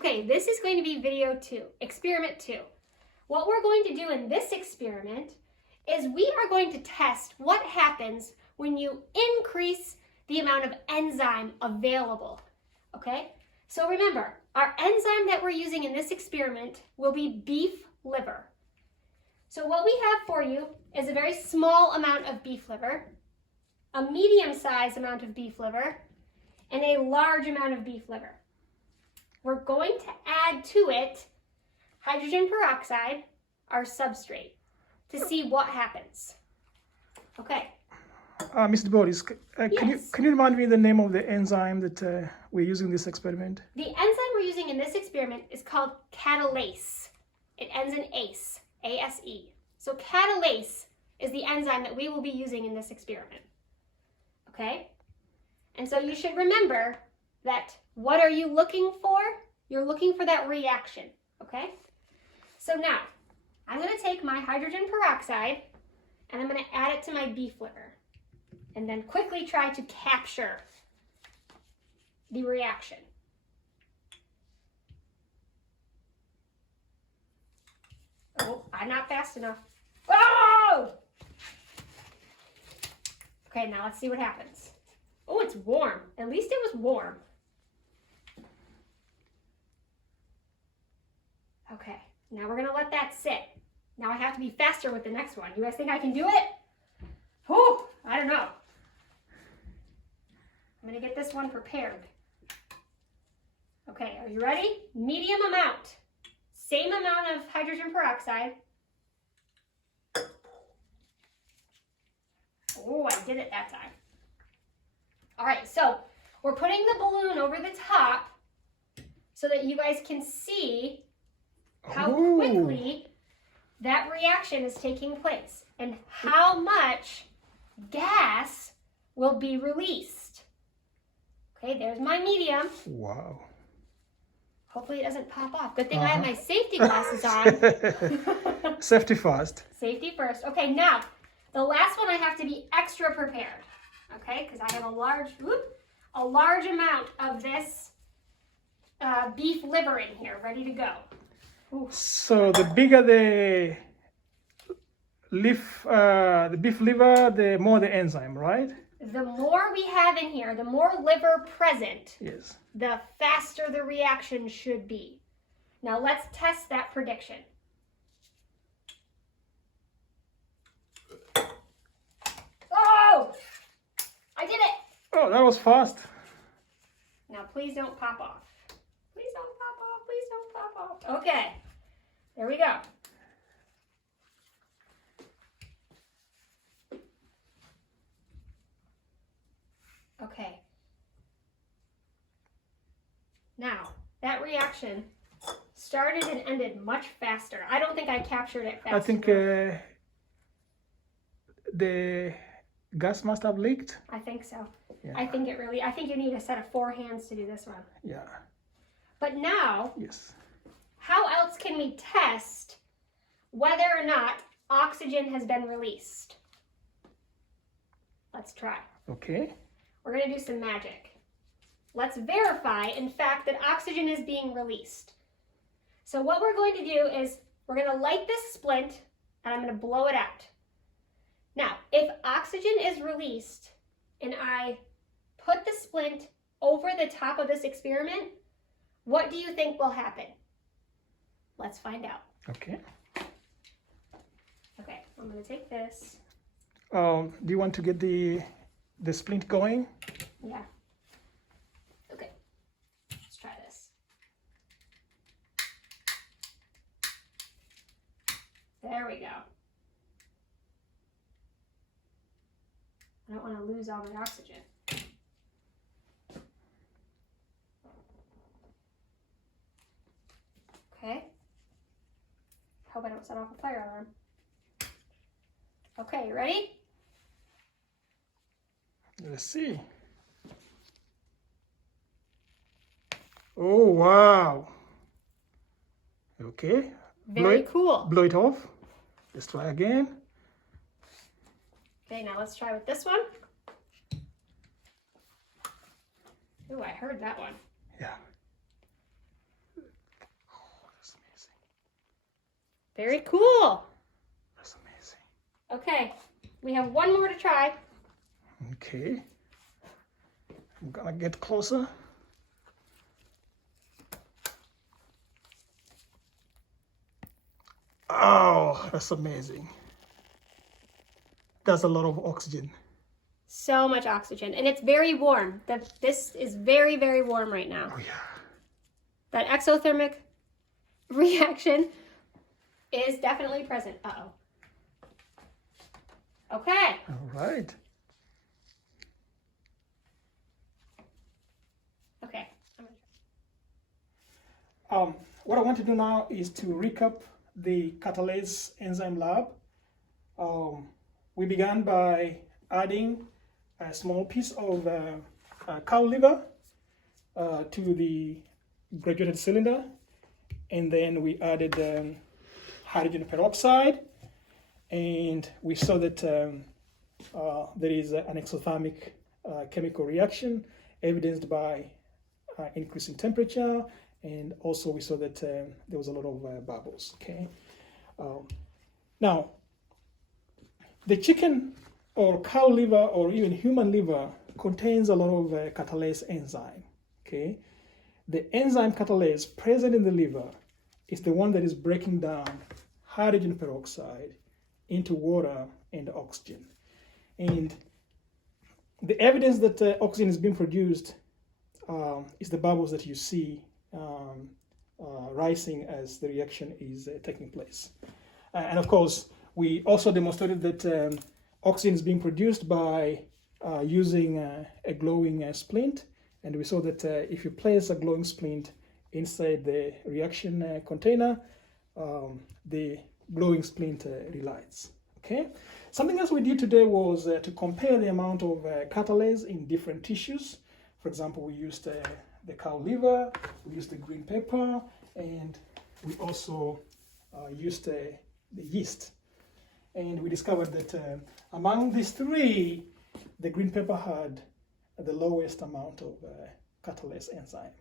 Okay, this is going to be video 2, experiment 2. What we're going to do in this experiment is we are going to test what happens when you increase the amount of enzyme available, okay? So remember, our enzyme that we're using in this experiment will be beef liver. So what we have for you is a very small amount of beef liver, a medium-sized amount of beef liver, and a large amount of beef liver. We're going to add to it hydrogen peroxide, our substrate, to see what happens. Okay. Mr. Boris, Yes. can you remind me the name of the enzyme that we're using in this experiment? The enzyme we're using in this experiment is called catalase. It ends in ACE, A-S-E. So catalase is the enzyme that we will be using in this experiment. Okay? And so you should remember that what are you looking for? You're looking for that reaction, okay? So now, I'm going to take my hydrogen peroxide and I'm going to add it to my beef liver and then quickly try to capture the reaction. Oh, I'm not fast enough. Oh! Okay, now let's see what happens. Oh, it's warm. At least it was warm. Okay, now we're gonna let that sit. Now I have to be faster with the next one. You guys think I can do it? Whew, I don't know. I'm gonna get this one prepared. Okay, are you ready? Medium amount. Same amount of hydrogen peroxide. Oh, I did it that time. All right, so we're putting the balloon over the top so that you guys can see how quickly that reaction is taking place and how much gas will be released. Okay, there's my medium. Wow. Hopefully it doesn't pop off. Good thing I have my safety glasses on. Safety first. Safety first. Okay, now, the last one I have to be extra prepared. Okay, because I have a large amount of this beef liver in here, ready to go. Ooh. So the bigger the beef liver, the more the enzyme, right? The more we have in here, the more liver present, Yes. the faster the reaction should be. Now let's test that prediction. Oh! I did it! Oh, that was fast. Now please don't pop off. Please don't pop off. Please don't pop off. Okay. There we go. Okay. Now, that reaction started and ended much faster. I don't think I captured it fast I think enough. the gas must have leaked. I think so. Yeah. I think you need a set of 4 hands to do this one. Yeah. But now, Yes. how else can we test whether or not oxygen has been released? Let's try. Okay. We're going to do some magic. Let's verify, in fact, that oxygen is being released. So what we're going to do is we're going to light this splint and I'm going to blow it out. Now, if oxygen is released and I put the splint over the top of this experiment, what do you think will happen? Let's find out. Okay. Okay, I'm going to take this. Do you want to get the splint going? Yeah. Okay, let's try this. There we go. I don't want to lose all my oxygen. Okay. Hope I don't set off a fire alarm. Okay, you ready? Let's see. Oh, wow. Okay. Very cool. Blow it off. Let's try again. Okay, now let's try with this one. Ooh, I heard that one. Yeah. Very cool. That's amazing. Okay, we have one more to try. Okay. I'm gonna get closer. Oh, that's amazing. That's a lot of oxygen. So much oxygen, and it's very warm. This is very, very warm right now. Oh yeah. That exothermic reaction is definitely present. Uh-oh. Okay. All right. Okay. What I want to do now is to recap the catalase enzyme lab. We began by adding a small piece of cow liver to the graduated cylinder, and then we added hydrogen peroxide, and we saw that there is an exothermic chemical reaction evidenced by increasing temperature, and also we saw that there was a lot of bubbles. Okay. Now, the chicken or cow liver or even human liver contains a lot of catalase enzyme. Okay. The enzyme catalase present in the liver is the one that is breaking down hydrogen peroxide into water and oxygen. And the evidence that oxygen is being produced is the bubbles that you see rising as the reaction is taking place. And of course, we also demonstrated that oxygen is being produced by using a glowing splint. And we saw that if you place a glowing splint inside the reaction container, the glowing splint relights. Okay. Something else we did today was to compare the amount of catalase in different tissues. For example, we used the cow liver, we used the green pepper, and we also used the yeast. And we discovered that among these three, the green pepper had the lowest amount of catalase enzyme.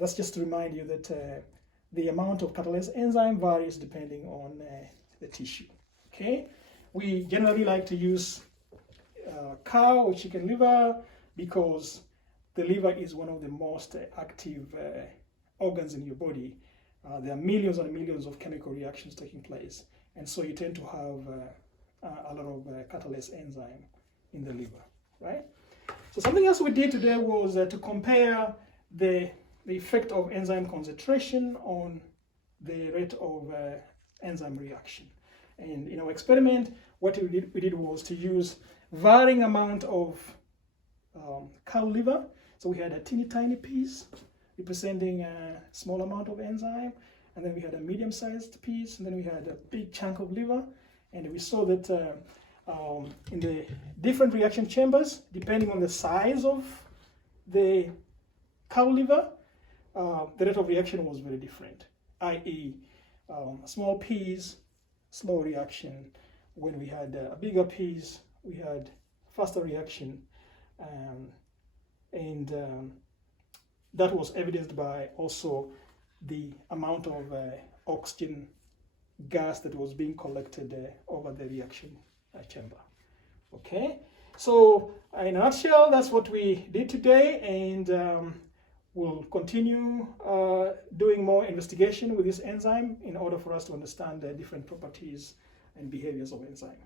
That's just to remind you that the amount of catalase enzyme varies depending on the tissue. Okay, we generally like to use cow or chicken liver because the liver is one of the most active organs in your body. There are millions and millions of chemical reactions taking place, and so you tend to have a lot of catalase enzyme in the liver, right? So something else we did today was to compare the effect of enzyme concentration on the rate of enzyme reaction. And in our experiment, what we did was to use varying amount of cow liver. So we had a teeny tiny piece representing a small amount of enzyme, and then we had a medium-sized piece, and then we had a big chunk of liver. And we saw that in the different reaction chambers, depending on the size of the cow liver, the rate of reaction was very different, i.e. Small piece, slow reaction. When we had a bigger piece, we had faster reaction, and that was evidenced by also the amount of oxygen gas that was being collected over the reaction chamber. Okay, so in a nutshell, that's what we did today, and we'll continue doing more investigation with this enzyme in order for us to understand the different properties and behaviors of enzyme.